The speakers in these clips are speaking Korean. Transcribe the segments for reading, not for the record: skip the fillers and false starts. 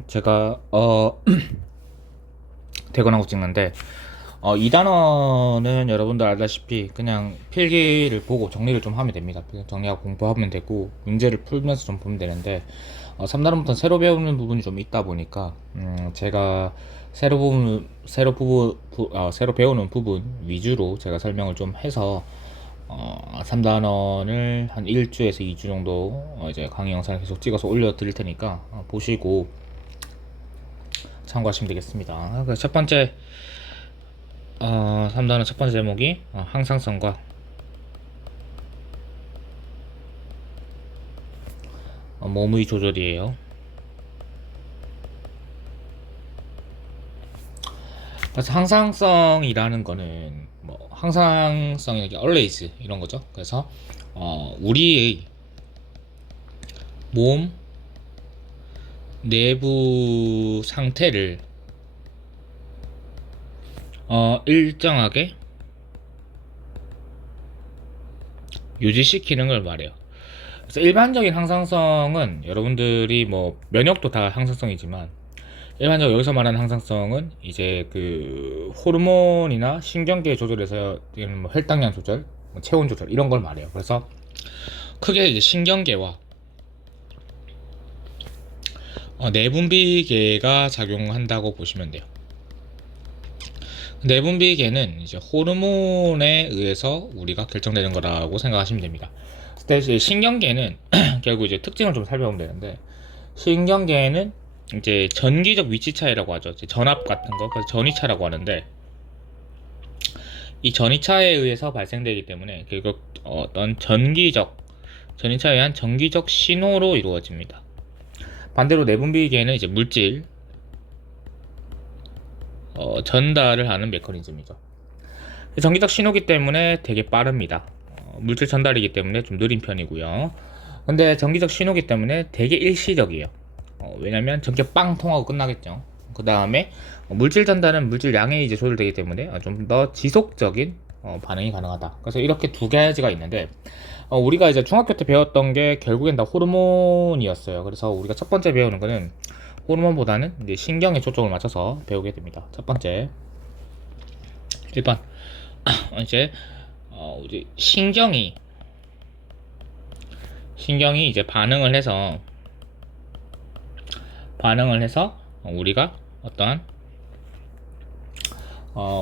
지금 제가 퇴근하고 찍는데, 이 단어는 여러분들 알다시피 그냥 필기를 보고 정리를 좀 하면 됩니다. 그냥 정리하고 공부하면 되고 문제를 풀면서 좀 보면 되는데, 3단원부터 새로 배우는 부분이 좀 있다 보니까 제가 새로 배우는 부분 위주로 제가 설명을 좀 해서 3단원을 한 1주에서 2주 정도 이제 강의 영상을 계속 찍어서 올려 드릴 테니까 보시고 참고하시면 되겠습니다. 첫 번째 3단원 첫 번째 제목이 항상성과 몸의 조절이에요. 그래서 항상성이라는 거는 뭐 항상성이 always 이런 거죠. 그래서 우리의 몸 내부 상태를 일정하게 유지시키는 걸 말해요. 그래서 일반적인 항상성은 여러분들이 뭐 면역도 다 항상성이지만, 일반적으로 여기서 말하는 항상성은 이제 그 호르몬이나 신경계 조절에서 뭐 혈당량 조절, 뭐 체온 조절 이런 걸 말해요. 그래서 크게 이제 신경계와 내분비계가 작용한다고 보시면 돼요. 내분비계는 이제 호르몬에 의해서 우리가 결정되는 거라고 생각하시면 됩니다. 그때 이제 신경계는 결국 이제 특징을 좀 살펴보면 되는데, 신경계는 이제 전기적 위치 차이라고 하죠. 전압 같은 거, 그래서 전위차라고 하는데, 이 전위차에 의해서 발생되기 때문에 결국 어떤 전위차에 의한 전기적 신호로 이루어집니다. 반대로 내분비계는 이제 물질 전달을 하는 메커니즘이죠. 전기적 신호기 때문에 되게 빠릅니다. 물질 전달이기 때문에 좀 느린 편이고요. 근데 전기적 신호기 때문에 되게 일시적이에요. 왜냐면 전기 빵 통하고 끝나겠죠. 그 다음에 물질 전달은 물질 양이 이제 조절되기 때문에 좀 더 지속적인 반응이 가능하다. 그래서 이렇게 두 가지가 있는데, 우리가 이제 중학교 때 배웠던 게 결국엔 다 호르몬이었어요. 그래서 우리가 첫 번째 배우는 거는 호르몬보다는 이제 신경에 초점을 맞춰서 배우게 됩니다. 첫 번째 1번 이제 이제 신경이 이제 반응을 해서 우리가 어떠한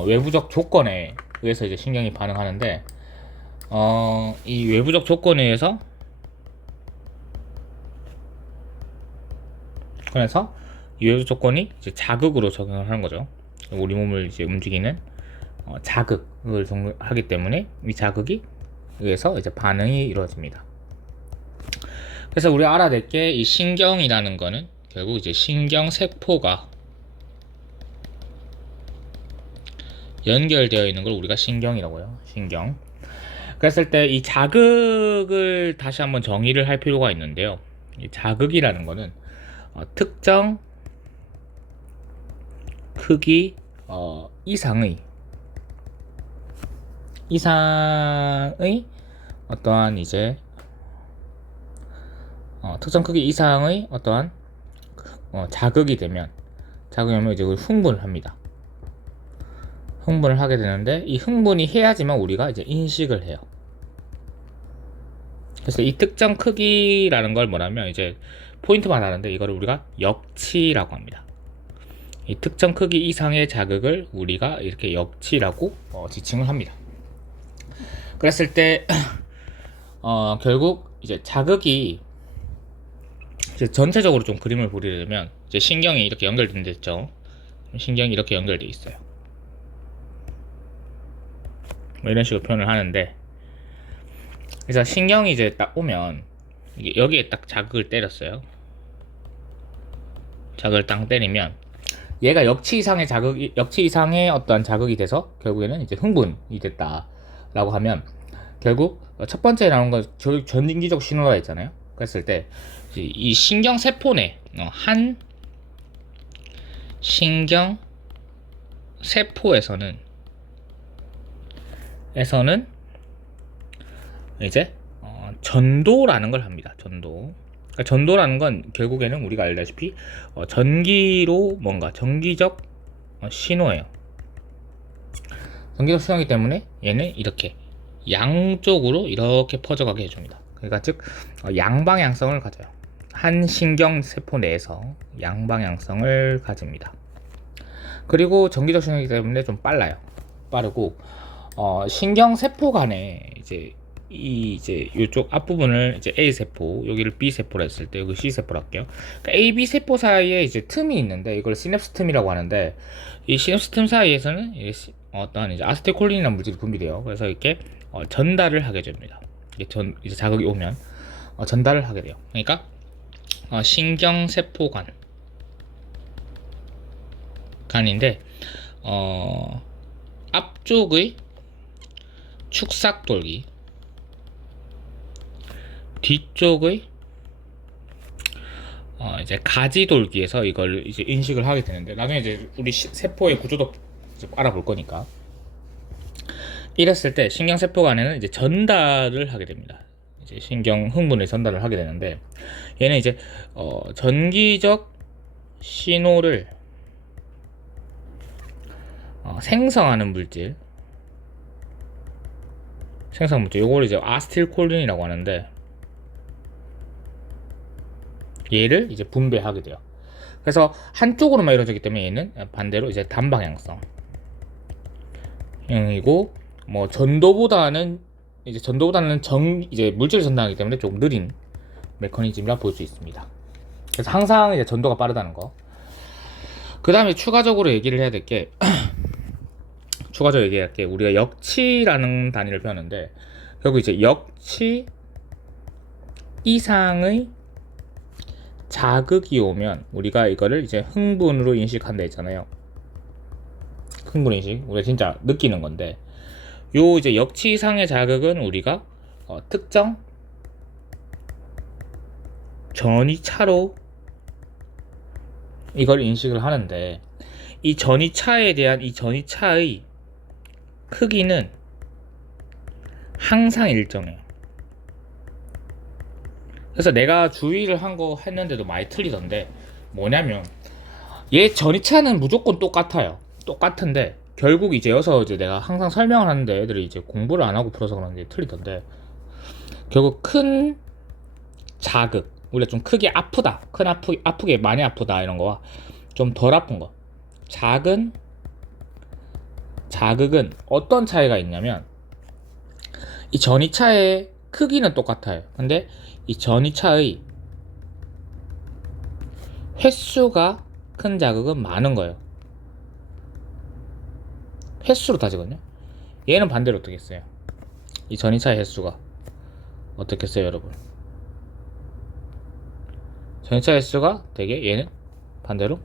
외부적 조건에 의해서 이제 신경이 반응하는데, 이 외부적 조건에 의해서 그래서 이 외부 조건이 이제 자극으로 적용을 하는 거죠. 우리 몸을 이제 움직이는 자극을 하기 때문에 이 자극이 의해서 이제 반응이 이루어집니다. 그래서 우리가 알아낼 게 이 신경이라는 거는 결국 이제 신경 세포가 연결되어 있는 걸 우리가 신경이라고 해요. 신경. 그랬을 때 이 자극을 다시 한번 정의를 할 필요가 있는데요. 이 자극이라는 거는 특정 크기 이상의 어떠한 이제 특정 크기 이상의 어떠한 자극이 되면 이제 흥분을 합니다. 흥분을 하게 되는데, 이 흥분이 해야지만 우리가 이제 인식을 해요. 그래서 이 특정 크기라는 걸 뭐냐면 이제 포인트만 하는데, 이거를 우리가 역치라고 합니다. 이 특정 크기 이상의 자극을 우리가 이렇게 역치라고 지칭을 합니다. 그랬을 때 결국 이제 자극이 이제 전체적으로 좀 그림을 그리려면 이제 신경이 이렇게 연결된 데 있죠. 신경이 이렇게 연결돼 있어요. 뭐 이런 식으로 표현을 하는데, 그래서 신경이 이제 딱 오면 여기에 딱 자극을 때렸어요. 자극을 딱 때리면 얘가 역치 이상의 어떤 자극이 돼서 결국에는 이제 흥분이 됐다라고 하면, 결국 첫 번째 나온 건 전기적 신호가 있잖아요. 그랬을 때 이 신경 세포 내 한 신경 세포에서는 이제 전도라는 걸 합니다. 전도. 그러니까 전도라는 건 결국에는 우리가 알다시피 전기로 뭔가 전기적 신호예요. 전기적 신호이기 때문에 얘는 이렇게 양쪽으로 이렇게 퍼져가게 해줍니다. 그러니까 즉 양방향성을 가져요. 한 신경세포 내에서 양방향성을 가집니다. 그리고 전기적 신호이기 때문에 좀 빨라요. 빠르고 신경세포 간에 이제 이쪽 앞부분을 이제 A 세포, 여기를 B 세포라 했을 때 여기 C 세포로 할게요. 그러니까 A, B 세포 사이에 이제 틈이 있는데 이걸 시냅스 틈이라고 하는데 이 시냅스 틈 사이에서는 어떠한 이제 아세틸콜린이라는 물질이 분비돼요. 그래서 이렇게 전달을 하게 됩니다. 이제 자극이 오면 전달을 하게 돼요. 그러니까 신경세포 간인데 앞쪽의 축삭돌기, 뒤쪽의 이제 가지돌기에서 이걸 이제 인식을 하게 되는데, 나중에 이제 우리 세포의 구조도 이제 알아볼 거니까, 이랬을 때 신경세포 간에는 이제 전달을 하게 됩니다. 이제 신경 흥분을 전달을 하게 되는데, 얘는 이제 전기적 신호를 생성하는 물질, 요걸 이제 아세틸콜린이라고 하는데, 얘를 이제 분배하게 돼요. 그래서 한쪽으로만 이루어지기 때문에 얘는 반대로 이제 단방향성이고, 뭐 전도보다는 이제 물질을 전달하기 때문에 조금 느린 메커니즘이라 볼 수 있습니다. 그래서 항상 이제 전도가 빠르다는 거. 그 다음에 추가적으로 얘기를 해야 될 게 우리가 역치라는 단위를 배웠는데, 결국 이제 역치 이상의 자극이 오면 우리가 이거를 이제 흥분으로 인식한다 했잖아요. 흥분 인식, 우리가 진짜 느끼는 건데, 요 이제 역치 이상의 자극은 우리가 특정 전이차로 이걸 인식을 하는데, 이 전이차에 대한 이 전이차의 크기는 항상 일정해요. 그래서 내가 주의를 했는데도 많이 틀리던데, 뭐냐면 얘 전이차는 무조건 똑같은데 결국 이제 내가 항상 설명을 하는데 애들이 이제 공부를 안 하고 풀어서 그런지 틀리던데, 결국 큰 자극, 우리가 좀 크게 아프다, 아프게 많이 아프다 이런 거와 좀 덜 아픈 거, 자극은 어떤 차이가 있냐면, 이 전이차의 크기는 똑같아요. 근데 이 전이차의 횟수가 큰 자극은 많은 거예요. 횟수로 따지거든요. 얘는 반대로 어떻게 써요? 이 전이차의 횟수가 어떻게 써요, 여러분? 전이차 횟수가 되게 얘는 반대로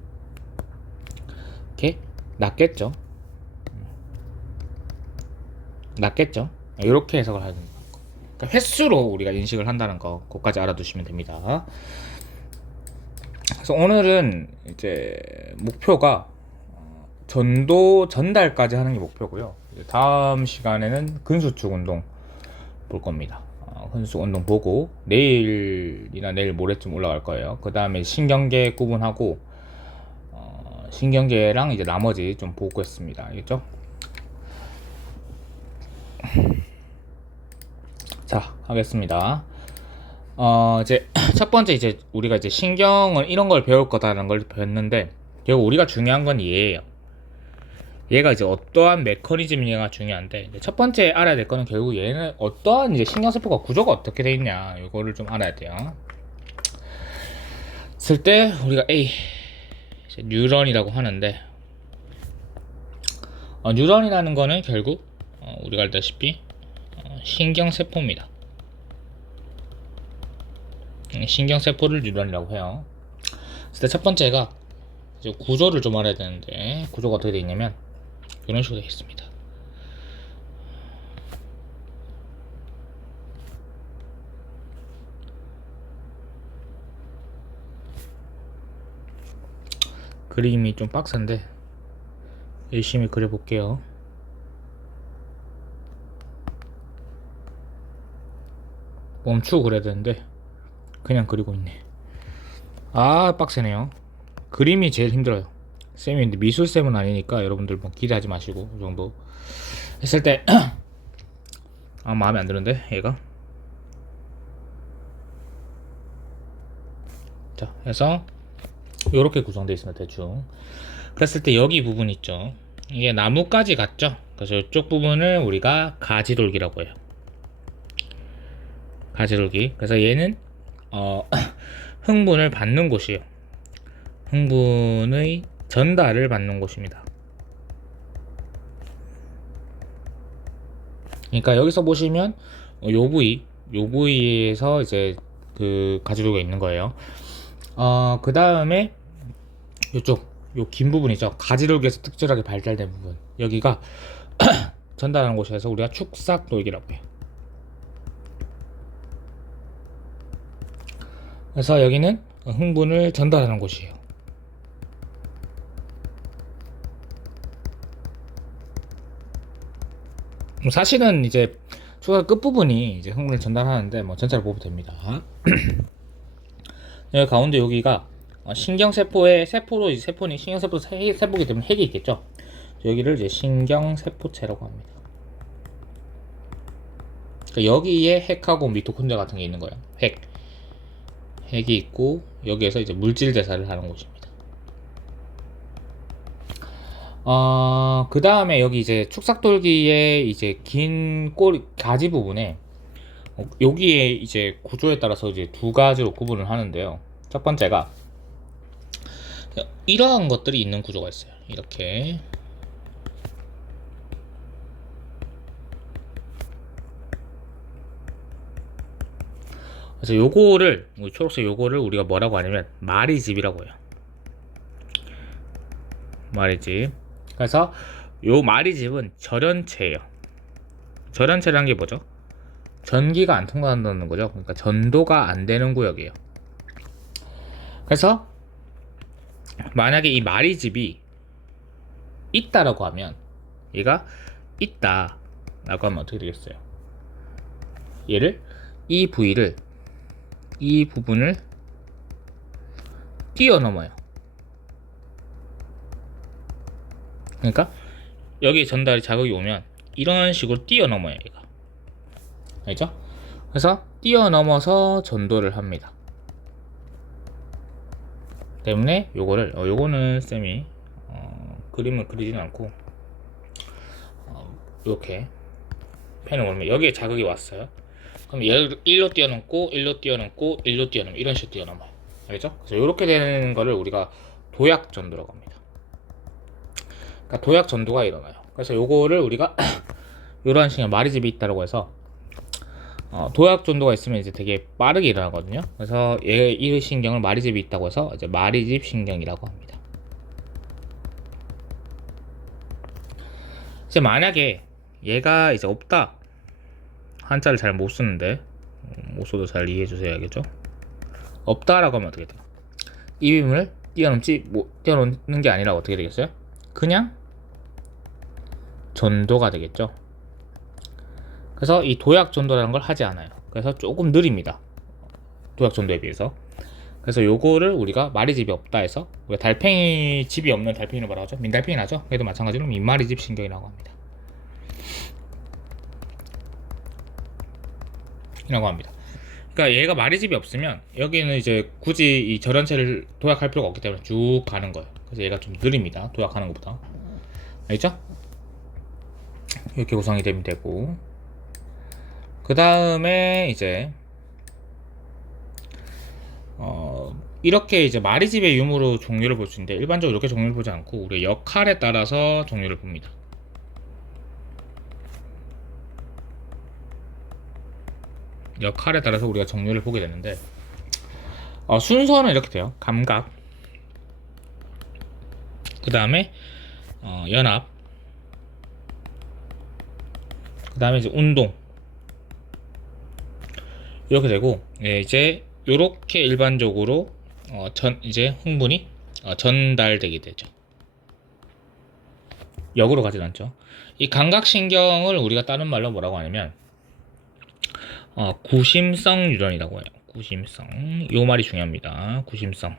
이렇게 낮겠죠. 이렇게 해석을 하는 거. 그러니까 횟수로 우리가 인식을 한다는 거, 그것까지 알아두시면 됩니다. 그래서 오늘은 이제 목표가 전달까지 하는 게 목표고요. 다음 시간에는 근수축 운동 볼 겁니다. 근수축 운동 보고 내일이나 내일 모레쯤 올라갈 거예요. 그 다음에 신경계 구분하고 신경계랑 이제 나머지 좀 보고 했습니다. 알겠죠? 자, 하겠습니다. 이제 첫 번째, 이제 우리가 이제 신경은 이런 걸 배울 거다라는 걸 배웠는데, 결국 우리가 중요한 건 얘예요. 얘가 이제 어떠한 메커니즘이냐가 중요한데, 첫 번째 알아야 될 거는 결국 얘는 어떠한 이제 신경세포가 구조가 어떻게 돼 있냐, 이거를 좀 알아야 돼요. 쓸 때 우리가 이제 뉴런이라고 하는데, 뉴런이라는 거는 결국 우리가 알다시피 신경세포입니다. 신경세포를 뉴런이라고 해요. 그래서 첫 번째가 이제 구조를 좀 알아야 되는데, 구조가 어떻게 되어 있냐면 이런 식으로 되어 있습니다. 그림이 좀 빡센데 열심히 그려볼게요. 멈추고 그려야 되는데 그냥 그리고 있네. 아, 빡세네요. 그림이 제일 힘들어요. 쌤이 근데 미술쌤은 아니니까 여러분들 뭐 기대하지 마시고 이 정도 했을 때 아, 마음에 안 드는데 얘가. 자, 해서 요렇게 구성되어 있습니다. 대충. 그랬을 때 여기 부분 있죠. 이게 나뭇가지 같죠? 그래서 이쪽 부분을 우리가 가지돌기라고 해요. 가지돌기. 그래서 얘는 흥분을 받는 곳이에요. 흥분의 전달을 받는 곳입니다. 그러니까 여기서 보시면 요 부위에서 이제 그 가지돌기가 있는 거예요. 그 다음에 요쪽 요 긴 부분이죠. 가지돌기에서 특별하게 발달된 부분. 여기가 전달하는 곳에서 우리가 축삭돌기라고 해요. 그래서 여기는 흥분을 전달하는 곳이에요. 사실은 이제 축삭 끝부분이 이제 흥분을 전달하는데 뭐 전체를 보면 됩니다. 여기 가운데 여기가 신경세포의 세포로 이제 세포니 신경세포 세포기 때문에 핵이 있겠죠. 여기를 이제 신경세포체라고 합니다. 그러니까 여기에 핵하고 미토콘드리아 같은 게 있는 거예요. 핵이 있고 여기에서 이제 물질 대사를 하는 곳입니다. 그 다음에 여기 이제 축삭돌기의 이제 긴 꼬리 가지 부분에 여기에 이제 구조에 따라서 이제 두 가지로 구분을 하는데요. 첫 번째가 이러한 것들이 있는 구조가 있어요. 이렇게 그래서 요거를 초록색 요거를 우리가 뭐라고 하냐면 마리집이라고 해요. 마리집. 그래서 요 마리집은 절연체예요. 절연체라는 게 뭐죠? 전기가 안 통과한다는 거죠. 그러니까 전도가 안 되는 구역이에요. 그래서 만약에 이 마리집이 있다라고 하면 얘가 있다라고 하면 어떻게 되겠어요? 얘를 이 부분을 뛰어넘어요. 그러니까 여기 전달이 자극이 오면 이런 식으로 뛰어넘어요. 얘가 알죠? 그래서 뛰어넘어서 전도를 합니다. 때문에 요거는 쌤이 그림을 그리지는 않고 이렇게 펜을 올리면 여기에 자극이 왔어요. 그럼 얘를 1로 뛰어넘고 1로 뛰어넘고 1로 뛰어넘고 이런 식으로 뛰어넘어요. 알겠죠? 그래서 이렇게 되는 거를 우리가 도약 전도라고 합니다. 그러니까 도약 전도가 일어나요. 그래서 요거를 우리가 이러한 식의 마리집이 있다고 해서 도약 전도가 있으면 이제 되게 빠르게 일어나거든요. 그래서 이 신경을 마리집이 있다고 해서 이제 마리집 신경이라고 합니다. 이제 만약에 얘가 이제 없다, 한자를 잘 못 쓰는데 못 써도 잘 이해해 주세요. 알겠죠? 없다라고 하면 어떻게 돼요? 이 부분을 뛰어넘는 게 아니라 어떻게 되겠어요? 그냥 전도가 되겠죠. 그래서 이 도약 전도라는 걸 하지 않아요. 그래서 조금 느립니다. 도약 전도에 비해서. 그래서 요거를 우리가 마리집이 없다 해서 우리가 달팽이 집이 없는 달팽이를 뭐라고 하죠? 민달팽이 나죠? 그래도 마찬가지로 민마리집 신경이라고 합니다. 이라고 합니다. 그러니까 얘가 마리집이 없으면 여기는 이제 굳이 이 절연체를 도약할 필요가 없기 때문에 쭉 가는 거예요. 그래서 얘가 좀 느립니다. 도약하는 것보다. 알겠죠? 이렇게 구성이 되면 되고, 그 다음에 이제 이렇게 이제 마리집의 유무로 종류를 볼 수 있는데 일반적으로 이렇게 종류를 보지 않고 우리 역할에 따라서 종류를 봅니다. 역할에 따라서 우리가 종류를 보게 되는데 순서는 이렇게 돼요. 감각, 그 다음에 연합, 그 다음에 이제 운동, 이렇게 되고, 이제 요렇게 일반적으로 이제 흥분이 전달되게 되죠. 역으로 가진 않죠. 이 감각신경을 우리가 다른 말로 뭐라고 하냐면 구심성 뉴런이라고 해요. 구심성. 요 말이 중요합니다. 구심성.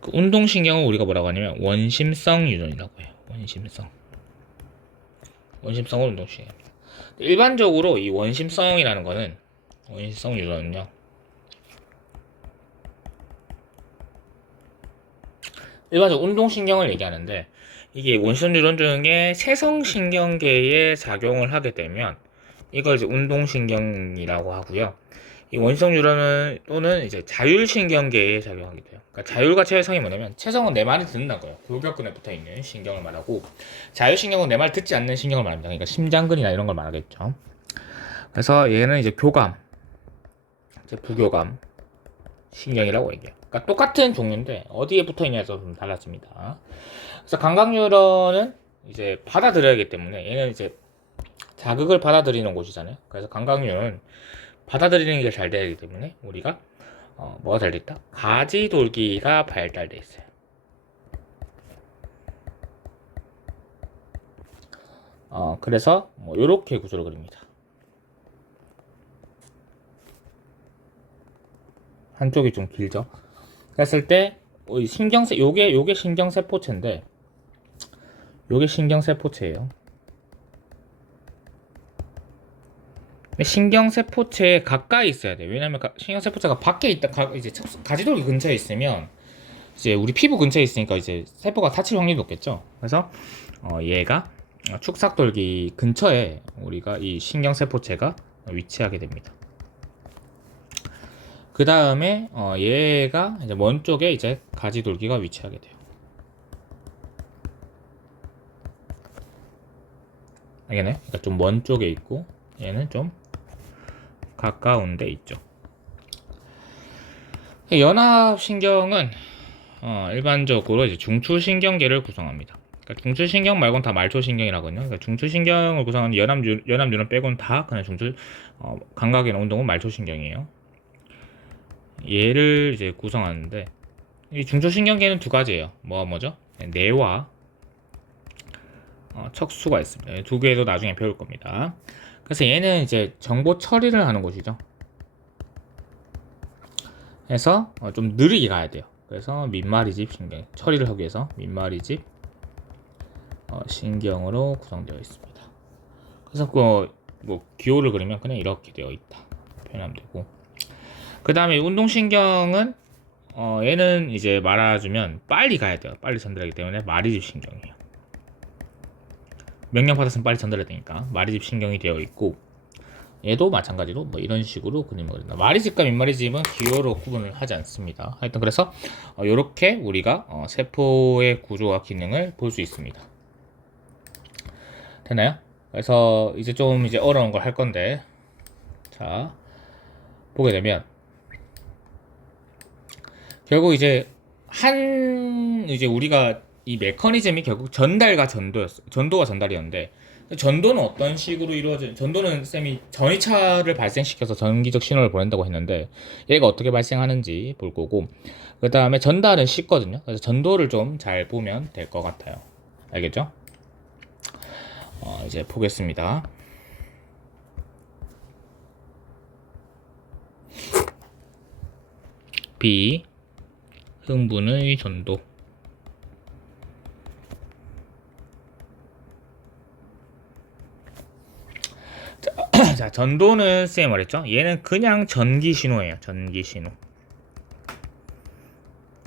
그 운동신경을 우리가 뭐라고 하냐면 원심성 유전이라고 해요. 원심성. 원심성을 운동신경입니다. 일반적으로 이 원심성이라는 거는 원심성 유전은요. 일반적으로 운동신경을 얘기하는데 이게 원심성 유전 중에 새성신경계에 작용을 하게 되면 이걸 이제 운동신경이라고 하고요. 이 원심성 유전은 또는 이제 자율신경계에 작용하게 돼요. 그러니까 자율과 체성이 뭐냐면 체성은 내 말을 듣는다고요. 골격근에 붙어 있는 신경을 말하고 자율신경은 내 말 듣지 않는 신경을 말합니다. 그러니까 심장근이나 이런 걸 말하겠죠. 그래서 얘는 이제 교감, 이제 부교감 신경이라고 얘기해요. 그러니까 똑같은 종류인데 어디에 붙어 있냐에서 좀 달라집니다. 그래서 감각뉴런은 이제 받아들여야 하기 때문에 얘는 이제 자극을 받아들이는 곳이잖아요. 그래서 감각뉴런은 받아들이는 게 잘 되기 때문에 우리가 뭐가 잘 됐다? 가지돌기가 발달돼 있어요. 그래서 뭐 이렇게 구조를 그립니다. 한쪽이 좀 길죠. 그랬을 때 신경세 요게 신경세포체인데 요게 신경세포체예요. 신경세포체에 가까이 있어야 돼요. 왜냐면 신경세포체가 밖에 있다, 이제 가지돌기 근처에 있으면 이제 우리 피부 근처에 있으니까 이제 세포가 다칠 확률이 높겠죠. 그래서 얘가 축삭돌기 근처에 우리가 이 신경세포체가 위치하게 됩니다. 그 다음에 얘가 이제 먼 쪽에 이제 가지돌기가 위치하게 돼요. 알겠나요? 그러니까 좀 먼 쪽에 있고 얘는 좀 가까운 데 있죠. 연합신경은 일반적으로 이제 중추신경계를 구성합니다. 그러니까 중추신경 말고는 다 말초신경이라거든요. 그러니까 중추신경을 구성하는 연합뉴런 빼고는 다 그냥 감각이나 운동은 말초신경이에요. 얘를 이제 구성하는데 이 중추신경계는 두 가지예요. 뭐죠? 뇌와 척수가 있습니다. 두 개도 나중에 배울 겁니다. 그래서 얘는 이제 정보 처리를 하는 곳이죠. 그래서 좀 느리게 가야 돼요. 그래서 민마리집 신경 처리를 하기 위해서 민마리집 신경으로 구성되어 있습니다. 그래서 뭐 기호를 그리면 그냥 이렇게 되어 있다 표현하면 되고, 그 다음에 운동신경은 얘는 이제 말아주면 빨리 가야 돼요. 빨리 전달하기 때문에 마리집 신경이에요. 명령 받았으면 빨리 전달해야 되니까 마리집 신경이 되어 있고, 얘도 마찬가지로 뭐 이런 식으로 그림을 그린다. 마리집과 민마리집은 기호로 구분을 하지 않습니다. 하여튼 그래서 이렇게 우리가 세포의 구조와 기능을 볼 수 있습니다. 되나요? 그래서 이제 좀 이제 어려운 걸 할 건데, 자 보게 되면 결국 이제 이제 우리가 이 메커니즘이 결국 전달과 전도가 전달이었는데, 전도는 어떤 식으로 전도는 쌤이 전이차를 발생시켜서 전기적 신호를 보낸다고 했는데 얘가 어떻게 발생하는지 볼 거고, 그 다음에 전달은 쉽거든요. 그래서 전도를 좀 잘 보면 될 것 같아요. 알겠죠? 이제 보겠습니다. B. 흥분의 전도. 자, 전도는 쌤 말했죠? 얘는 그냥 전기 신호예요. 전기 신호.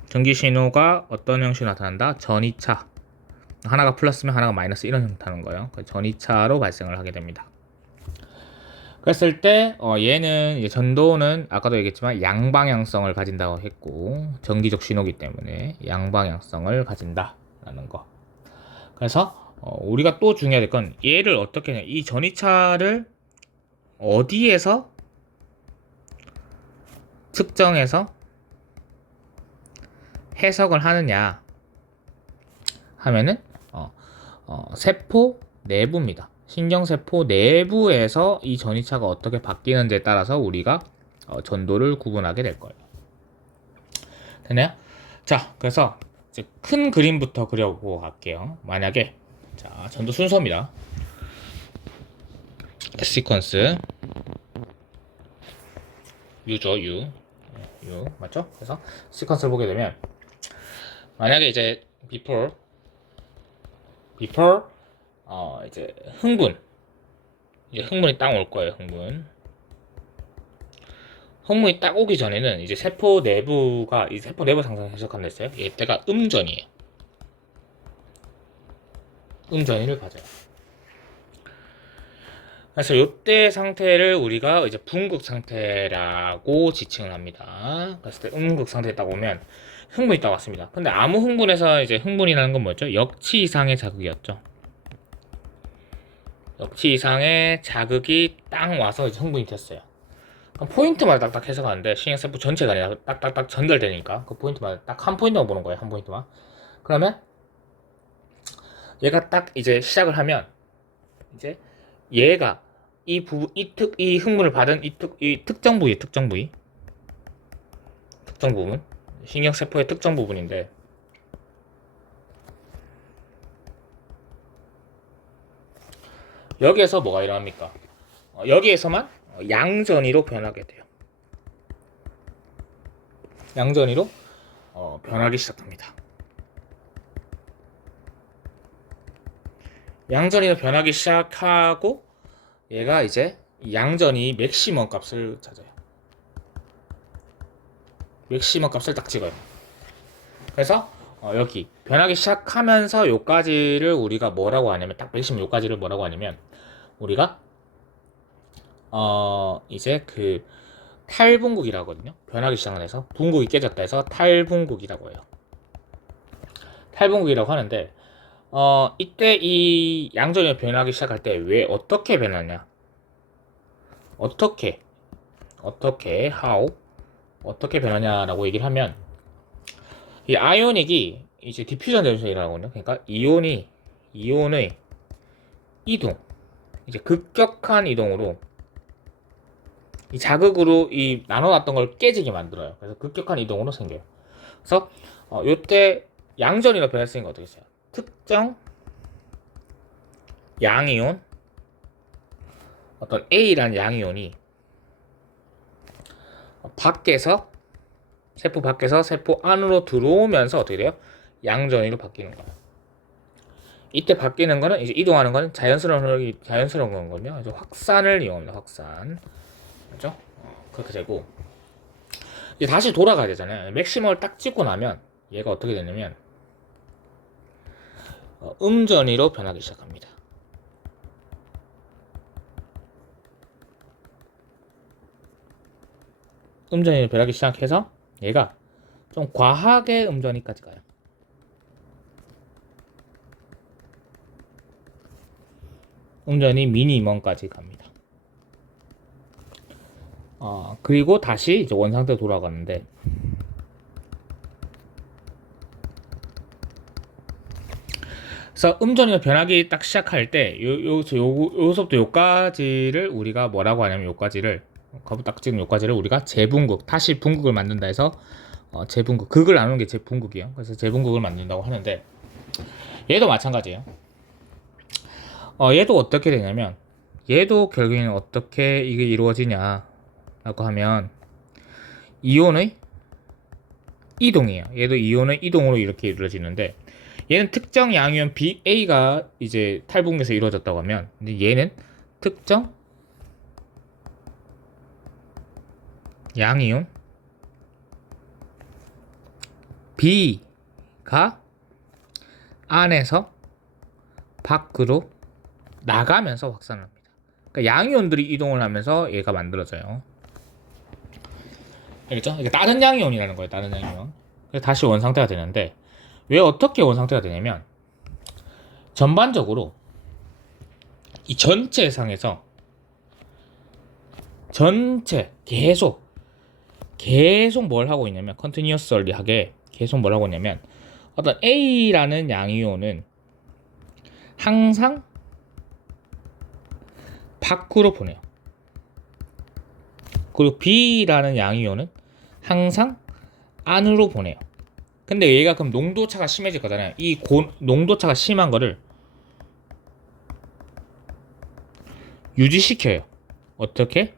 전기 신호가 어떤 형식으로 나타난다? 전이차. 하나가 플러스면 하나가 마이너스 이런 형태는 거예요. 전이차로 발생을 하게 됩니다. 그랬을 때 얘는 이제 전도는 아까도 얘기했지만 양방향성을 가진다고 했고, 전기적 신호기 때문에 양방향성을 가진다라는 거. 그래서 우리가 또 중요해야 될 건 얘를 어떻게 하냐, 이 전이차를 어디에서 측정해서 해석을 하느냐 하면은 세포 내부입니다. 신경세포 내부에서 이 전이차가 어떻게 바뀌는지에 따라서 우리가 전도를 구분하게 될 거예요. 되나요? 자, 그래서 이제 큰 그림부터 그려보고 갈게요. 만약에 자, 전도 순서입니다. 시퀀스. U죠, U. U 맞죠? 그래서 시퀀스를 보게 되면 만약에 이제 before 이제 흥분이 딱 올 거예요. 흥분이 딱 오기 전에는 이제 세포 내부 상승 해석한다 했어요. 이때가 음전이에요. 음전이를 가져요. 그래서 이때 상태를 우리가 이제 붕극 상태라고 지칭을 합니다. 그랬을 때 음극 상태에 딱 오면 흥분이 딱 왔습니다. 근데 아무 흥분에서 이제 흥분이라는 건 뭐였죠? 역치 이상의 자극이었죠. 역치 이상의 자극이 딱 와서 이제 흥분이 됐어요. 그럼 포인트마다 딱딱 해석하는데 신경세포 전체가 아니라 딱딱딱 전달되니까 그 포인트마다 딱 한 포인트만 보는 거예요. 한 포인트만. 그러면 얘가 딱 이제 시작을 하면 이제 얘가 이 흥분을 받은 이 특정 부분 신경세포의 특정 부분인데 여기에서 뭐가 일어납니까? 여기에서만 양전이로 변하게 돼요. 양전이로 변하기 시작합니다. 양전이로 변하기 시작하고 얘가 이제 양전이 맥시멈 값을 찾아요. 맥시멈 값을 딱 찍어요. 그래서 여기 변하기 시작하면서 요까지를 우리가 뭐라고 하냐면 딱 맥시멈 요까지를 뭐라고 하냐면 우리가 이제 그 탈분국이라고 하거든요. 변하기 시작해서 분국이 깨졌다 해서 탈분국이라고 해요. 탈분국이라고 하는데 이때 이 양전이 변하기 시작할 때 왜 어떻게 변하냐? 어떻게 변하냐라고 얘기를 하면 이 아이오닉이 이제 디퓨전 현상이 일어나거든요. 그러니까 이온의 이동, 이제 급격한 이동으로 이 자극으로 이 나눠놨던 걸 깨지게 만들어요. 그래서 급격한 이동으로 생겨요. 그래서 요때 양전이라 변했으니까 어떻게 했어요? 특정 양이온 어떤 A라는 양이온이 세포 밖에서 세포 안으로 들어오면서 어떻게 돼요? 양전이로 바뀌는 거예요. 이때 바뀌는 거는 이제 이동하는 거는 자연스러운 거거든요. 이제 확산을 이용합니다. 확산. 그렇죠? 그렇게 되고 이제 다시 돌아가야 되잖아요. 맥시멈을 딱 찍고 나면 얘가 어떻게 되냐면 음전이로 변하기 시작합니다. 음전이로 변하기 시작해서 얘가 좀 과하게 음전이까지 가요. 음전이 미니멈까지 갑니다. 그리고 다시 이제 원상태로 돌아가는데 그래서 음전이가 변하기 딱 시작할 때 요서부터 요까지를 우리가 뭐라고 하냐면 요까지를 딱 찍은 요까지를 우리가 재분극 다시 분극을 만든다 해서 재분극 극을 나누는 게 재분극이에요. 그래서 재분극을 만든다고 하는데 얘도 마찬가지예요. 얘도 어떻게 되냐면 얘도 결국에는 어떻게 이게 이루어지냐 라고 하면 이온의 이동이에요. 얘도 이온의 이동으로 이렇게 이루어지는데 얘는 특정 양이온 A가 이제 탈분에서 이루어졌다고 하면 근데 얘는 특정 양이온 B가 안에서 밖으로 나가면서 확산을 합니다. 그러니까 양이온들이 이동을 하면서 얘가 만들어져요. 알겠죠? 이게 다른 양이온이라는 거예요. 다른 양이온. 그래서 다시 원상태가 되는데 왜 어떻게 원상태가 되냐면 전반적으로 이 전체 상에서 계속 뭘 하고 있냐면 컨티뉴어스하게 계속 뭘 하고 있냐면 어떤 A라는 양이온은 항상 밖으로 보내요. 그리고 B라는 양이온은 항상 안으로 보내요. 근데 얘가 그럼 농도차가 심해질 거잖아요. 이 농도차가 심한 거를 유지시켜요. 어떻게?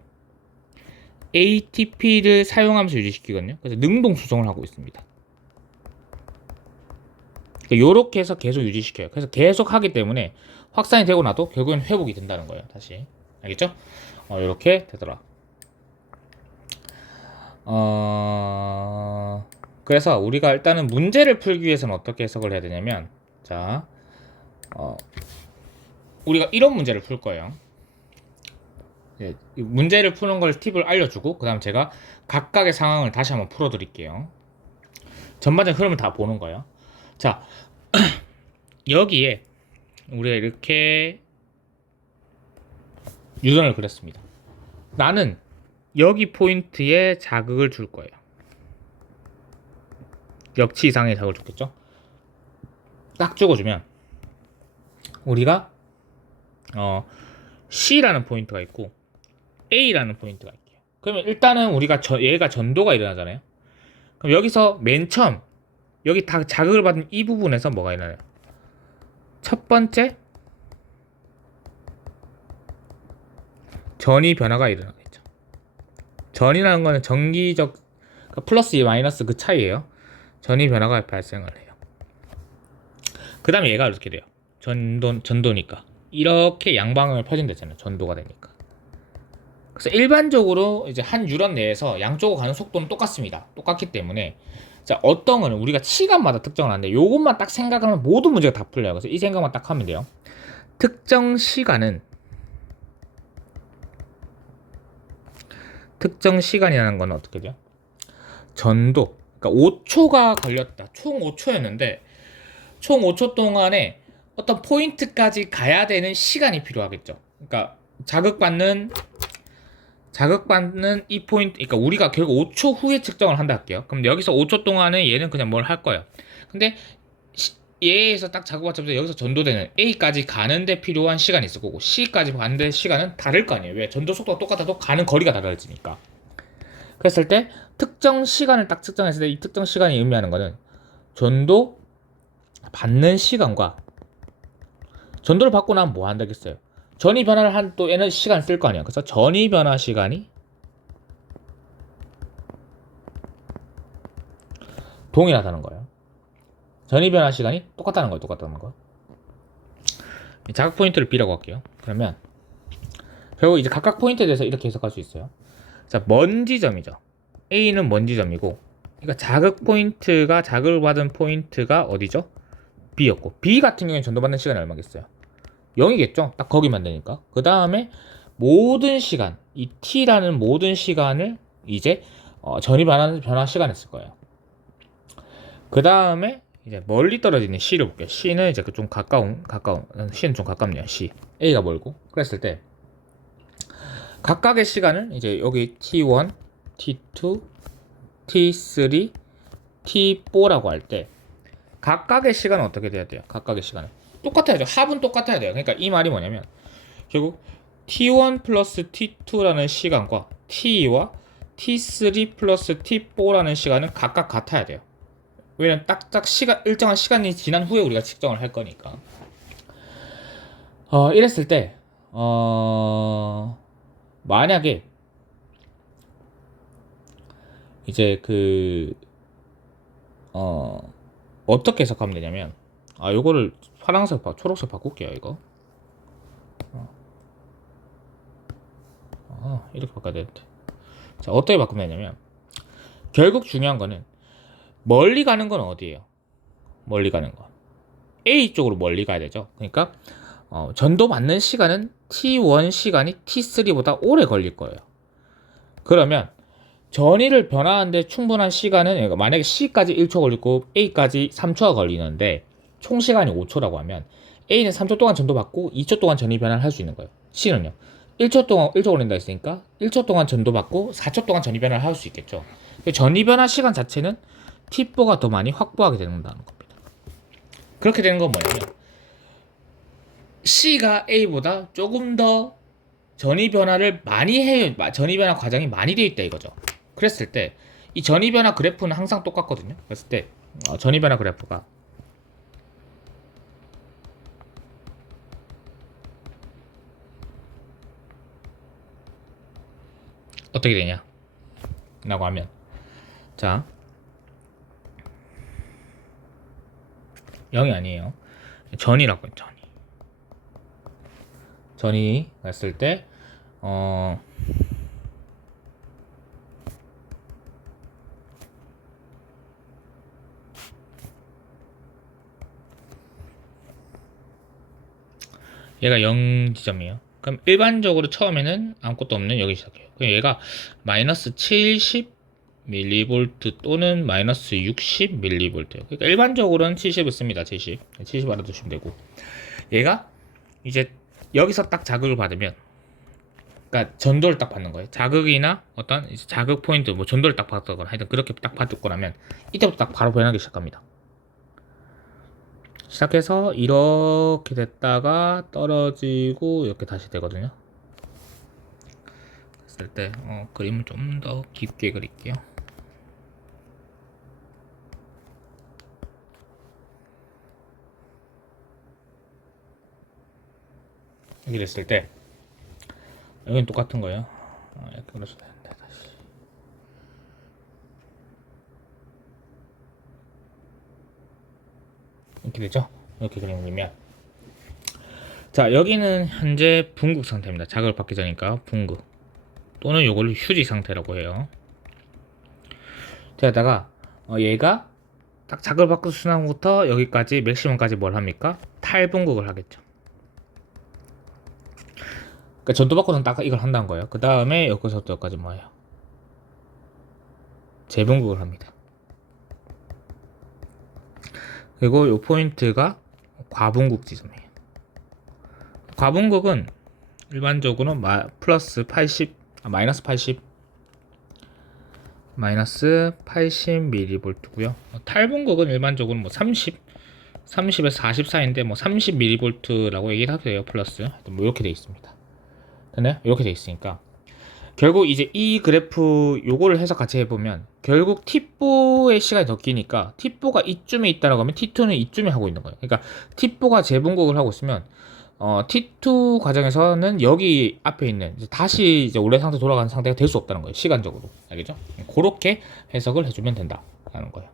ATP를 사용하면서 유지시키거든요. 그래서 능동 수송을 하고 있습니다. 요렇게 해서 계속 유지시켜요. 그래서 계속 하기 때문에 확산이 되고 나도 결국엔 회복이 된다는 거예요. 다시. 알겠죠? 요렇게 되더라. 그래서 우리가 일단은 문제를 풀기 위해서는 어떻게 해석을 해야 되냐면, 자, 우리가 이런 문제를 풀 거예요. 예, 문제를 푸는 걸 팁을 알려주고, 그 다음 제가 각각의 상황을 다시 한번 풀어드릴게요. 전반적인 흐름을 다 보는 거예요. 자, 여기에 우리가 이렇게 유선을 그렸습니다. 나는 여기 포인트에 자극을 줄 거예요. 역치 이상의 자극을 줬겠죠? 딱 주고주면 우리가 C라는 포인트가 있고 A라는 포인트가 있게요. 그러면 일단은 우리가 얘가 전도가 일어나잖아요. 그럼 여기서 맨 처음 여기 다 자극을 받은 이 부분에서 뭐가 일어나요? 첫 번째 전이 변화가 일어나겠죠. 전이라는 거는 전기적 그러니까 플러스 마이너스 그 차이예요. 전이 변화가 발생을 해요. 그 다음에 얘가 이렇게 돼요. 전도니까 이렇게 양방향을 펴진댔잖아요. 전도가 되니까. 그래서 일반적으로 이제 한 유런 내에서 양쪽으로 가는 속도는 똑같습니다. 똑같기 때문에 자 어떤 거는 우리가 시간마다 특정을 하는데 요것만 딱 생각하면 모든 문제가 다 풀려요. 그래서 이 생각만 딱 하면 돼요. 특정 시간이라는 건 어떻게 돼요? 전도 그러니까 5초가 걸렸다. 총 5초였는데 총 5초 동안에 어떤 포인트까지 가야 되는 시간이 필요하겠죠. 그러니까 자극받는 이 포인트, 그러니까 우리가 결국 5초 후에 측정을 한다 할게요. 그럼 여기서 5초 동안에 얘는 그냥 뭘 할 거예요. 근데 얘에서 딱 자극받자마자 여기서 전도되는 A까지 가는데 필요한 시간이 있을 거고 C까지 가는데 시간은 다를 거 아니에요. 왜? 전도 속도가 똑같아도 가는 거리가 달라지니까. 그랬을 때 특정 시간을 딱 측정했을 때 이 특정 시간이 의미하는 거는 전도 받는 시간과 전도를 받고 나면 뭐 한다겠어요? 전이 변화를 한 또 얘는 시간 쓸 거 아니야. 그래서 전이 변화 시간이 동일하다는 거예요. 전이 변화 시간이 똑같다는 거예요. 자극 포인트를 B라고 할게요. 그러면 결국 이제 각각 포인트에 대해서 이렇게 해석할 수 있어요. 자, 먼 지점이죠. A는 먼 지점이고, 그러니까 자극을 받은 포인트가 어디죠? B였고, B 같은 경우에 전도받는 시간이 얼마겠어요? 0이겠죠? 딱 거기만 되니까. 그 다음에 모든 시간, 이 T라는 모든 시간을 이제 전이 변화 시간에 쓸 거예요. 그 다음에 이제 멀리 떨어지는 C를 볼게요. C는 이제 좀 가까운, C는 좀 가깝네요. C. A가 멀고. 그랬을 때 각각의 시간을 이제 여기 T1, T2, T3, T4라고 할 때 각각의 시간은 어떻게 돼야 돼요? 각각의 시간은 똑같아야죠. 합은 똑같아야 돼요. 그러니까 이 말이 뭐냐면 결국 T1 플러스 T2라는 시간과 T와 T3 플러스 T4라는 시간은 각각 같아야 돼요. 왜냐면 딱딱 일정한 시간이 지난 후에 우리가 측정을 할 거니까. 이랬을 때 만약에 이제 어떻게 해석하면 되냐면 요거를 초록색 바꿀게요. 이거 이렇게 바꿔야 되는데. 자, 어떻게 바꾸면 되냐면 결국 중요한 거는 멀리 가는 건 어디예요? 멀리 가는 건 A 쪽으로 멀리 가야 되죠. 그러니까 전도 받는 시간은 T1 시간이 T3보다 오래 걸릴 거예요. 그러면 전이를 변화하는데 충분한 시간은 만약에 C까지 1초 걸리고 A까지 3초가 걸리는데 총 시간이 5초라고 하면 A는 3초 동안 전도받고 2초 동안 전이 변화를 할 수 있는 거예요. C는요. 1초 걸린다 했으니까 1초 동안 전도받고 4초 동안 전이 변화를 할 수 있겠죠. 전이 변화 시간 자체는 T4가 더 많이 확보하게 된다는 겁니다. 그렇게 되는 건 뭐냐면 C가 A보다 조금 더 전이 변화를 많이 해요. 전이 변화 과정이 많이 되어 있다 이거죠. 그랬을 때 이 전이 변화 그래프는 항상 똑같거든요. 그랬을 때 전이 변화 그래프가 어떻게 되냐? 라고 하면, 자 0이 아니에요. 전이라고 했죠. 전이 갔을 때 얘가 0 지점이에요. 그럼 일반적으로 처음에는 아무것도 없는 여기 시작해요. 그럼 얘가 마이너스 70 밀리볼트 또는 마이너스 60 밀리볼트예요. 그러니까 일반적으로는 70을 씁니다. 70 알아두시면 되고, 얘가 이제 여기서 딱 자극을 받으면, 그러니까 전도를 딱 받는 거예요. 자극이나 어떤 자극 포인트, 뭐 전도를 딱 받거나 하여튼 그렇게 딱 받고 나면 이때부터 딱 바로 변하기 시작합니다. 시작해서 이렇게 됐다가 떨어지고 이렇게 다시 되거든요. 그랬을 때 그림을 좀 더 깊게 그릴게요. 이렇게 됐을 때 여기는 똑같은 거예요. 이렇게 그려서 되는데 다시 이렇게 되죠. 이렇게 그리면, 자 여기는 현재 붕극 상태입니다. 자극을 받기 전이니까 붕극, 또는 이걸 휴지 상태라고 해요. 게다가 얘가 딱 자극을 받고 순환부터 여기까지 맥시멈까지 뭘 합니까? 탈붕극을 하겠죠. 그러니까 전도받고는 딱 이걸 한다는 거예요. 그 다음에 여기서부터 여기까지 뭐예요? 재붕극을 합니다. 그리고 이 포인트가 과붕극 지점이에요. 과붕극은 일반적으로 마이너스 80 mV고요. 탈붕극은 일반적으로 뭐 30에서 40 사이인데 뭐 30 mV라고 얘기를 하게 돼요. 플러스 뭐 이렇게 돼 있습니다. 됐나요? 이렇게 돼 있으니까 결국 이제 이 그래프 요거를 해서 같이 해보면 결국 T4의 시간이 더 기니까 T4가 이쯤에 있다라고 하면 T2는 이쯤에 하고 있는 거예요. 그러니까 T4가 재분극을 하고 있으면 T2 과정에서는 여기 앞에 있는 다시 이제 원래 상태 돌아가는 상태가 될 수 없다는 거예요. 시간적으로. 알겠죠? 그렇게 해석을 해주면 된다라는 거예요.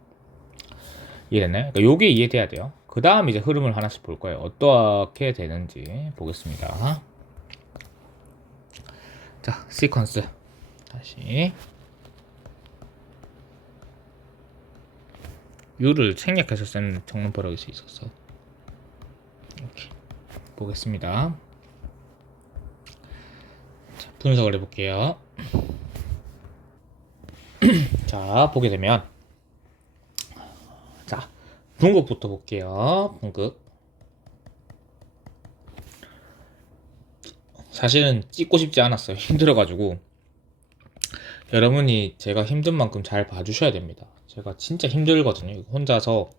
이해됐나요? 그러니까 요게 이해돼야 돼요. 그 다음 이제 흐름을 하나씩 볼 거예요. 어떻게 되는지 보겠습니다. 자, 시퀀스 다시 U를 생략해서 쓴 적는 버럭일 수 있어서 이렇게 보겠습니다. 자, 분석을 해볼게요. 자, 보게 되면, 자 분극부터 볼게요. 분극 사실은 찍고 싶지 않았어요. 힘들어가지고 여러분이 제가 힘든 만큼 잘 봐주셔야 됩니다. 제가 진짜 힘들거든요. 혼자서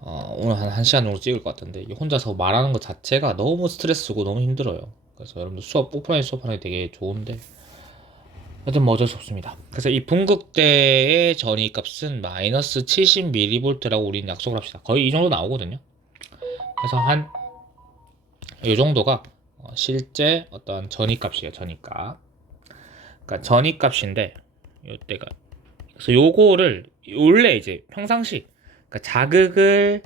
오늘 한 1시간 정도 찍을 것 같은데 혼자서 말하는 것 자체가 너무 스트레스고 너무 힘들어요. 그래서 여러분들 오프라인 수업하는 게 되게 좋은데 하여튼 뭐 어쩔 수 없습니다. 그래서 이 분극대의 전위 값은 마이너스 70mV라고 우리는 약속을 합시다. 거의 이 정도 나오거든요. 그래서 한 이 정도가 실제 어떤 전위 값이에요. 전위 값. 그러니까 전위 값인데 요때가, 그래서 요거를 원래 이제 평상시 그러니까 자극을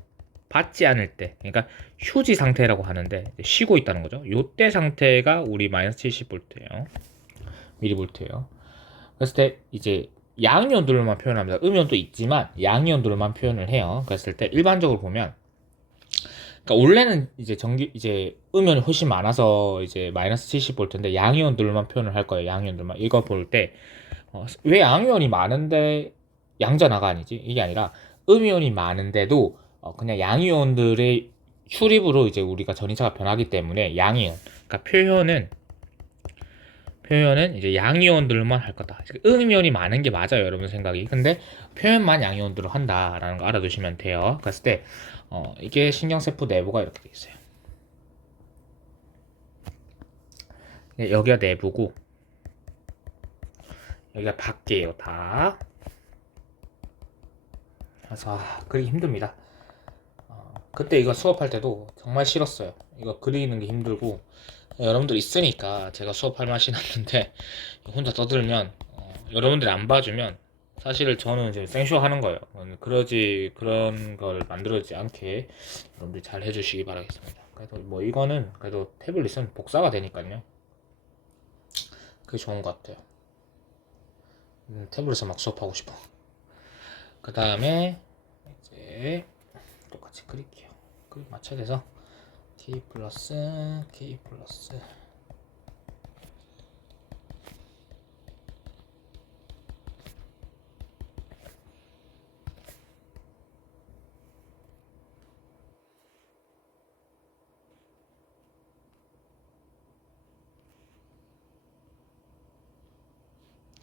받지 않을 때, 그러니까 휴지 상태라고 하는데 쉬고 있다는 거죠. 요때 상태가 우리 마이너스 70V예요. 미리볼트예요. 그랬을 때 이제 양이온들만 표현합니다. 음이온도 있지만 양이온들만 표현을 해요. 그랬을 때 일반적으로 보면, 그러니까 원래는 이제 음이온이 훨씬 많아서 이제 마이너스 70V인데 양이온들만 표현을 할 거예요. 양이온들만. 이거 볼 때 왜 양이온이 많은데 양전하가 아니지? 이게 아니라 음이온이 많은데도 그냥 양이온들의 출입으로 이제 우리가 전이차가 변하기 때문에 양이온. 그러니까 표현은 이제 양이온들만 할 거다. 음이온이 많은 게 맞아요, 여러분 생각이. 근데 표현만 양이온들로 한다라는 거 알아두시면 돼요. 그랬을 때 이게 신경세포 내부가 이렇게 돼 있어요. 여기가 내부고 여기가 밖이에요, 다. 그래서 그리기 힘듭니다. 그때 이거 수업할 때도 정말 싫었어요. 이거 그리는 게 힘들고 여러분들 있으니까 제가 수업할 맛이 났는데 혼자 떠들면 여러분들이 안 봐주면 사실 저는 이제 생쇼 하는 거예요. 그런 걸 만들어지지 않게 여러분들이 잘 해주시기 바라겠습니다. 그래서 뭐 이거는 그래도 태블릿은 복사가 되니까요. 그게 좋은 것 같아요. 태블릿에서 막 수업하고 싶어. 그 다음에 이제 똑같이 그릴게요. 그림 맞춰야 돼서 K 플러스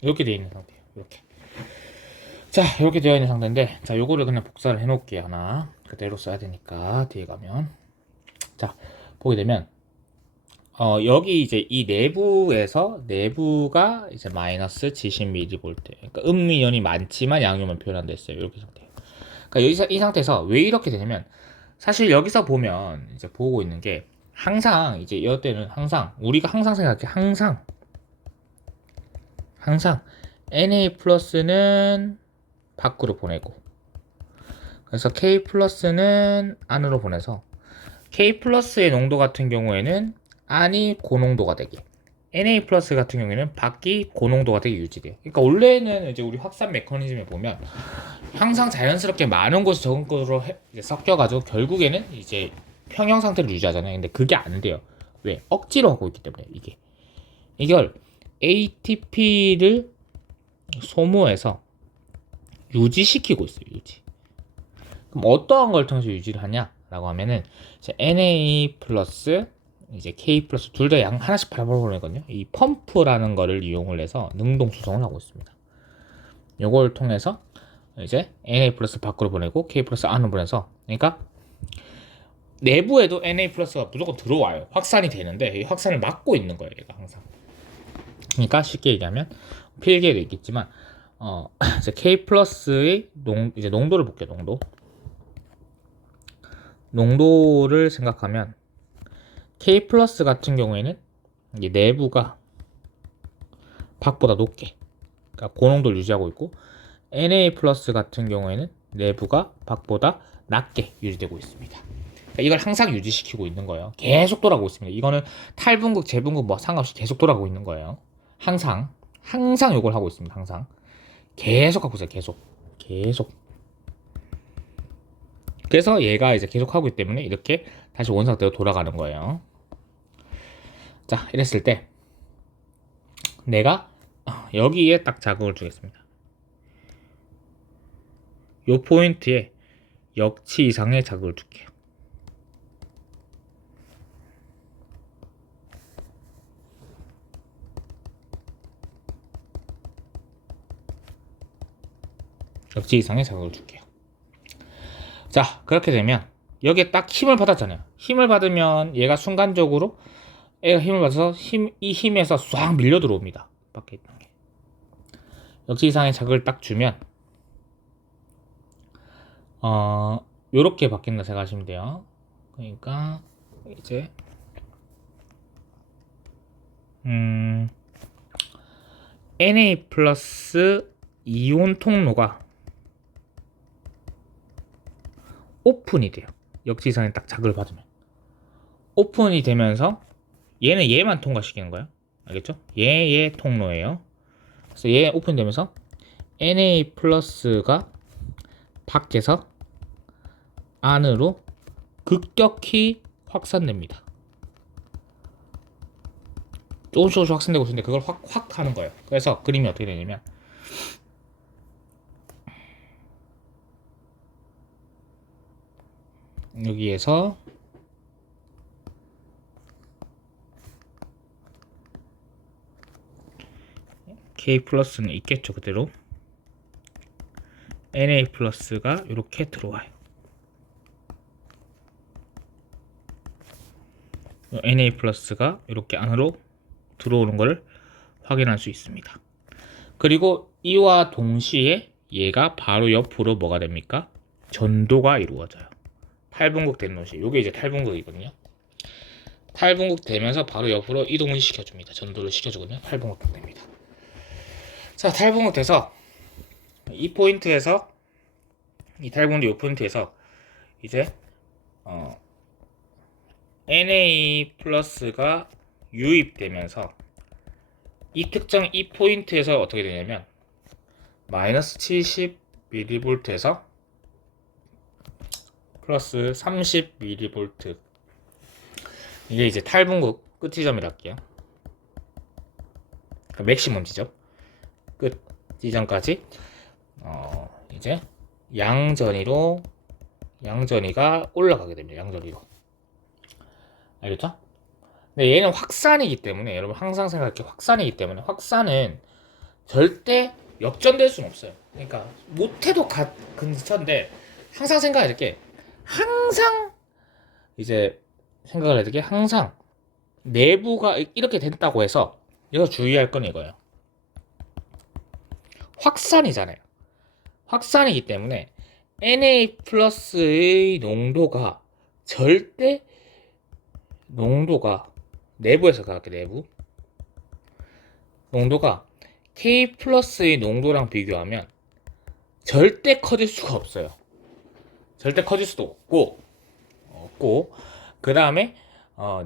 이렇게 되어 있는 상태예요. 이렇게. 자, 이렇게 되어 있는 상태인데, 자, 요거를 그냥 복사를 해 놓을게요. 하나. 그대로 써야 되니까, 뒤에 가면. 자, 보게 되면, 여기 이제 이 내부가 이제 마이너스 70mV. 그러니까 음이온이 많지만 양이온만 표현한다 했어요. 이렇게 상태. 그러니까 이 상태에서 왜 이렇게 되냐면, 사실 여기서 보면 이제 보고 있는 게, 항상 이제 이럴 때는 우리가 항상 생각해. 항상 Na 플러스는 밖으로 보내고, 그래서 K 플러스는 안으로 보내서 K 플러스의 농도 같은 경우에는 안이 고농도가 되게, Na 플러스 같은 경우에는 밖이 고농도가 되게 유지돼요. 그러니까 원래는 이제 우리 확산 메커니즘에 보면 항상 자연스럽게 많은 곳이 적은 곳으로 섞여가지고 결국에는 이제 평형 상태를 유지하잖아요. 근데 그게 안 돼요. 왜? 억지로 하고 있기 때문에 이걸 ATP를 소모해서 유지시키고 있어요. 그럼 어떠한 걸 통해서 유지를 하냐라고 하면은 이제 Na 플러스 이제 K 플러스 둘 다 양 하나씩 밟아보내거든요. 이 펌프라는 거를 이용을 해서 능동 수송을 하고 있습니다. 요걸 통해서 이제 Na 플러스 밖으로 보내고 K 플러스 안으로 보내서, 그러니까 내부에도 Na 플러스가 무조건 들어와요. 확산이 되는데 이 확산을 막고 있는 거예요. 얘가 항상. 그러니까 쉽게 얘기하면 필기에도 있겠지만 이제 K 플러스의 이제 농도를 볼게요. 농도를 생각하면 K 플러스 같은 경우에는 이게 내부가 밖보다 높게, 그러니까 고농도를 유지하고 있고, Na 플러스 같은 경우에는 내부가 밖보다 낮게 유지되고 있습니다. 그러니까 이걸 항상 유지시키고 있는 거예요. 계속 돌아가고 있습니다. 이거는 탈분극, 재분극 뭐 상관없이 계속 돌아가고 있는 거예요. 항상 이걸 하고 있습니다. 항상 계속 하고 있어요. 계속. 그래서 얘가 이제 계속 하고 있기 때문에 이렇게 다시 원상태로 돌아가는 거예요. 자, 이랬을 때 내가 여기에 딱 자극을 주겠습니다. 요 포인트에 역치 이상의 자극을 줄게요. 역치 이상의 자극을 줄게요. 자, 그렇게 되면 여기에 딱 힘을 받았잖아요. 힘을 받으면 얘가 순간적으로 힘을 받아서 이 힘에서 싹 밀려 들어옵니다. 밖에 있는 게. 역치 이상의 자극을 딱 주면 요렇게 바뀐다 생각하시면 돼요. 그러니까 이제 Na 플러스 이온 통로가 오픈이 돼요. 역지 이상에 딱 자극을 받으면 오픈이 되면서 얘는 얘만 통과시키는 거예요. 알겠죠? 얘 통로예요. 그래서 얘 오픈되면서 Na 플러스가 밖에서 안으로 급격히 확산됩니다. 조금씩 확산되고 있는데 그걸 확 하는 거예요. 그래서 그림이 어떻게 되냐면 여기에서 K 플러스는 있겠죠. 그대로 Na 플러스가 이렇게 들어와요. Na 플러스가 이렇게 안으로 들어오는 것을 확인할 수 있습니다. 그리고 이와 동시에 얘가 바로 옆으로 뭐가 됩니까? 전도가 이루어져요. 탈분극 된 노시. 이게 이제 탈분극이거든요. 탈분극 되면서 바로 옆으로 이동을 시켜줍니다. 전도를 시켜주거든요. 탈분극 됩니다. 자, 탈분국 돼서 이 포인트에서 이 탈분국 이 포인트에서 이제 Na 플러스가 유입되면서 이 특정 이 포인트에서 어떻게 되냐면 마이너스 70mV에서 플러스 30mV 이게 이제 탈분국 끝 지점이라 할게요. 그러니까 맥시멈 지점 끝 지점까지 이제 양전이가 올라가게 됩니다. 양전이로. 알겠죠? 근데 얘는 확산이기 때문에 여러분 항상 생각할게 확산이기 때문에 확산은 절대 역전될 수는 없어요. 그러니까 못해도 근처인데 항상 생각해야 될 게 항상 이제 생각을 해야 될 게 항상 내부가 이렇게 됐다고 해서 여기서 주의할 건 이거예요. 확산이잖아요. 확산이기 때문에 Na 플러스의 농도가 절대 내부에서 가게 내부 농도가 K 플러스의 농도랑 비교하면 절대 커질 수가 없어요. 절대 커질 수도 없고 그 다음에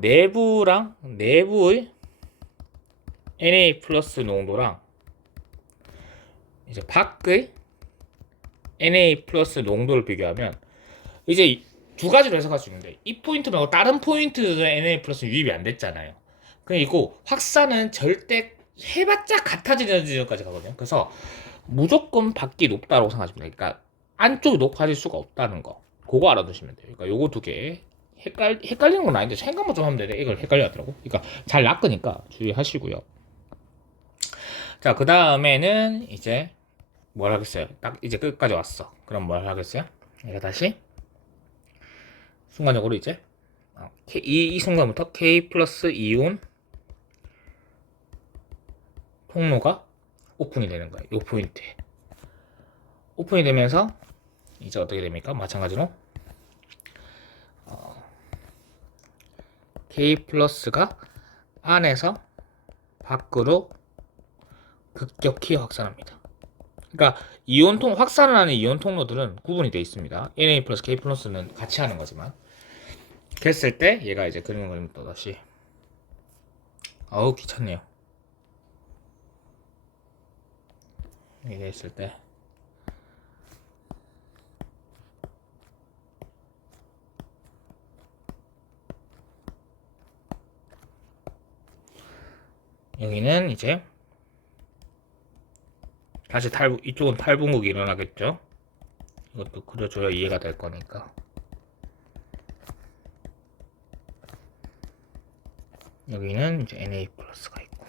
내부의 Na 플러스 농도랑 이제 밖의 Na 플러스 농도를 비교하면 이제 두 가지로 해석할 수 있는데 이 포인트 말고 다른 포인트도 Na 플러스 유입이 안 됐잖아요. 그리고 확산은 절대 해봤자 같아지는 지점까지 가거든요. 그래서 무조건 밖이 높다고 생각하시면 돼요. 그러니까 안쪽이 높아질 수가 없다는 거. 그거 알아두시면 돼요. 그러니까 요거 두 개 헷갈리는 건 아닌데 생각만 좀 하면 되네. 이걸 헷갈려하더라고. 그러니까 잘 낚으니까 주의하시고요. 자, 그 다음에는 이제 뭘 하겠어요? 딱 이제 끝까지 왔어. 그럼 뭘 하겠어요? 이거 다시 순간적으로 이제 이 순간부터 K 플러스 이온 통로가 오픈이 되는 거예요. 이 포인트에 오픈이 되면서 이제 어떻게 됩니까? 마찬가지로 K 플러스가 안에서 밖으로 급격히 확산합니다. 그러니까 확산을 하는 이온 통로들은 구분이 되어 있습니다. Na 플러스 K 플러스는 같이 하는 거지만 그랬을 때 얘가 이제 그리는 그림 또 다시 귀찮네요. 이게 있을 때 여기는 이제 다시 이쪽은 탈분국이 일어나겠죠. 이것도 그려줘야 이해가 될 거니까. 여기는 이제 Na 플러스가 있고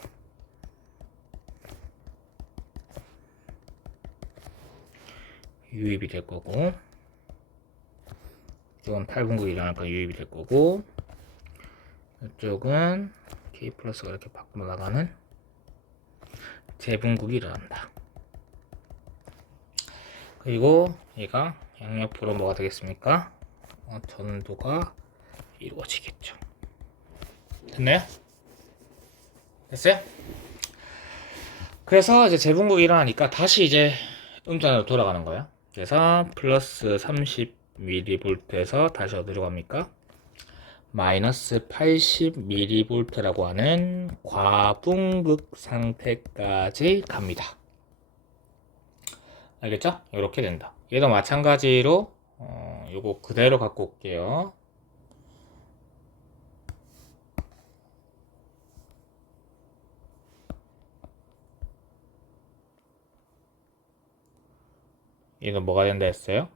유입이 될 거고 이쪽은 탈분국이 일어나니까 유입이 될 거고 이쪽은 K 플러스가 이렇게 밖으로 나가는 재분국이 일어난다. 그리고 얘가 양옆으로 뭐가 되겠습니까? 전도가 이루어지겠죠. 됐나요? 됐어요? 그래서 이제 재분국이 일어나니까 다시 이제 음전으로 돌아가는 거예요. 그래서 플러스 30mV에서 다시 어디로 갑니까? 마이너스 80mV라고 하는 과분극 상태까지 갑니다. 알겠죠? 이렇게 된다. 얘도 마찬가지로 요거 그대로 갖고 올게요. 얘도 뭐가 된다 했어요?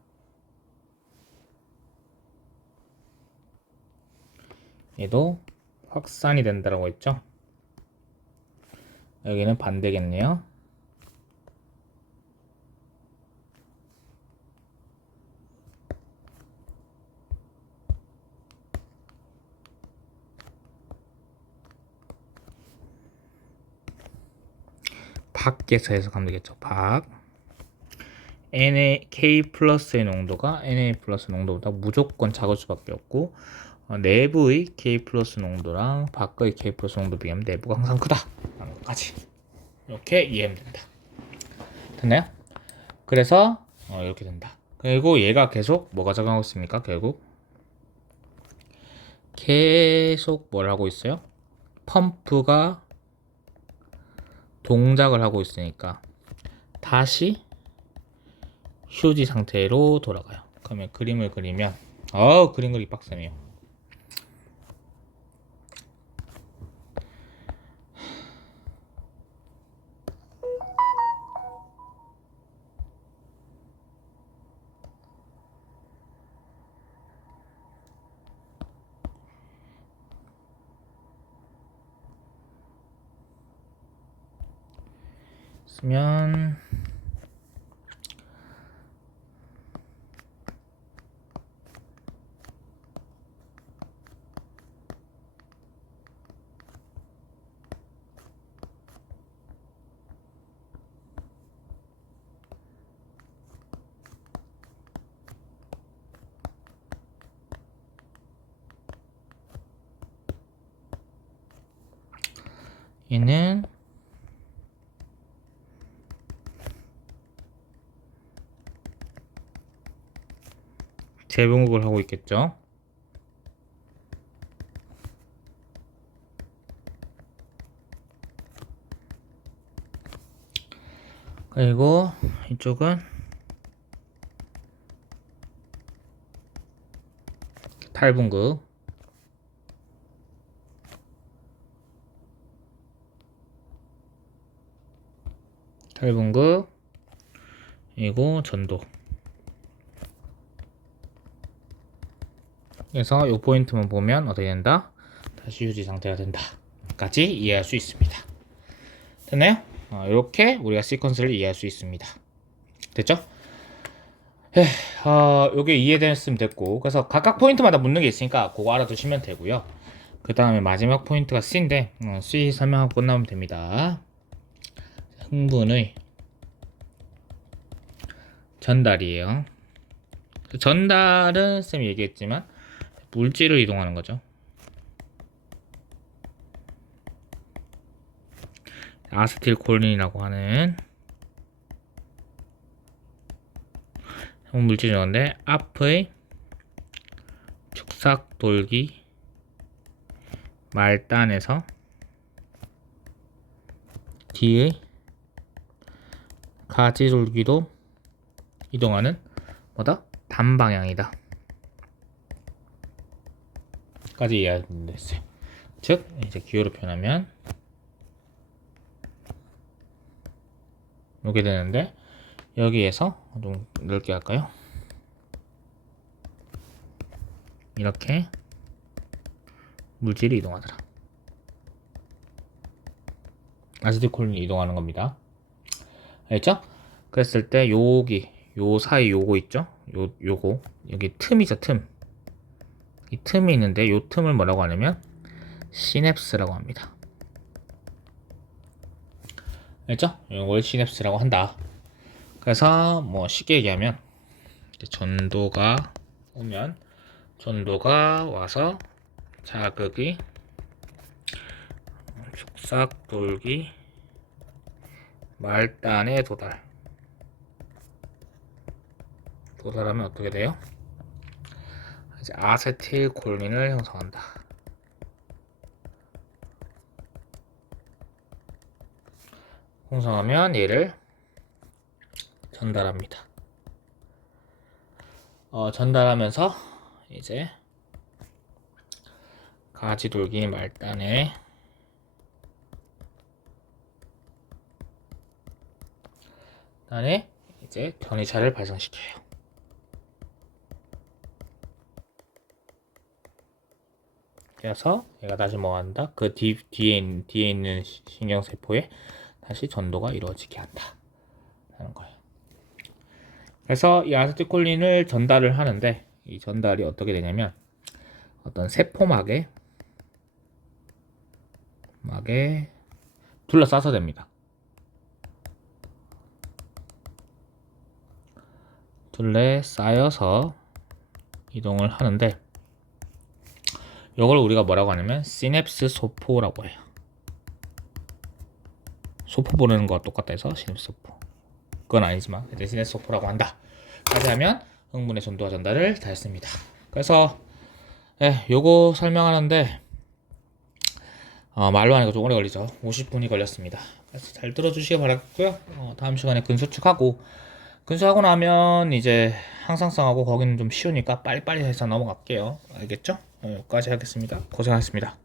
얘도 확산이 된다라고 했죠? 여기는 반대겠네요. 밖에서 해석하면 되겠죠. K 플러스의 농도가 Na 플러스 농도보다 무조건 작을 수밖에 없고 내부의 K 플러스 농도랑 밖의 K 플러스 농도 비하면 내부가 항상 크다 라는 것까지 이렇게 이해하면 된다. 됐나요? 그래서 이렇게 된다. 그리고 얘가 계속 뭐가 작용하고 있습니까? 결국 계속 뭘 하고 있어요? 펌프가 동작을 하고 있으니까 다시 휴지 상태로 돌아가요. 그러면 그림을 그리면 그림 그리기 빡세네요. 쓰면 얘는 재봉극을 하고 있겠죠. 그리고 이쪽은 탈분극. 탈분극 그리고 전도. 그래서 이 포인트만 보면 어떻게 된다? 다시 유지 상태가 된다 까지 이해할 수 있습니다. 됐나요? 이렇게 우리가 시퀀스를 이해할 수 있습니다. 됐죠? 요게 이해됐으면 됐고, 그래서 각각 포인트마다 묻는 게 있으니까 그거 알아두시면 되고요. 그 다음에 마지막 포인트가 C인데 C 설명하고 끝나면 됩니다. 흥분의 전달이에요. 전달은 쌤이 얘기했지만 물질을 이동하는 거죠. 아세틸콜린이라고 하는 물질이었는데 앞의 축삭돌기 말단에서 뒤의 가지돌기도 이동하는 뭐다? 단방향이다 까지 이해하면 됐어요. 즉 이제 기호로 표현하면 이렇게 되는데, 여기에서 좀 넓게 할까요? 이렇게 물질이 이동하더라. 아세틸콜린이 이동하는 겁니다. 알겠죠? 그랬을 때 여기 요 사이 요거 있죠? 요거 여기 틈이죠, 틈. 이 틈이 있는데 요 틈을 뭐라고 하냐면 시냅스라고 합니다. 알죠? 이걸 시냅스라고 한다. 그래서 뭐 쉽게 얘기하면 전도가 오면 전도가 와서 자극이 축삭돌기 말단에 도달하면 어떻게 돼요? 이제 아세틸콜린을 형성한다. 형성하면 얘를 전달합니다. 전달하면서 이제 가지돌기 말단에 이제 변이차를 발생시켜요. 그래서 얘가 다시 뭐 한다? 그 뒤에 있는 신경세포에 다시 전도가 이루어지게 한다 하는 거예요. 그래서 이 아세틸콜린을 전달을 하는데, 이 전달이 어떻게 되냐면 어떤 세포막에 둘러싸서 됩니다. 둘러싸여서 이동을 하는데, 이걸 우리가 뭐라고 하냐면 시냅스 소포라고 해요. 소포 보내는 거와 똑같다 해서 시냅스 소포. 그건 아니지만 대신에 소포라고 한다. 까지 하면 흥분의 전도와 전달을 다 했습니다. 그래서 요거 설명하는데 말로 하니까 좀 오래 걸리죠. 50분이 걸렸습니다. 그래서 잘 들어주시기 바라겠고요. 다음 시간에 근수축하고 근수하고 나면 이제 항상성하고 거기는 좀 쉬우니까 빨리빨리 해서 넘어갈게요. 알겠죠? 여기까지 하겠습니다. 고생하셨습니다.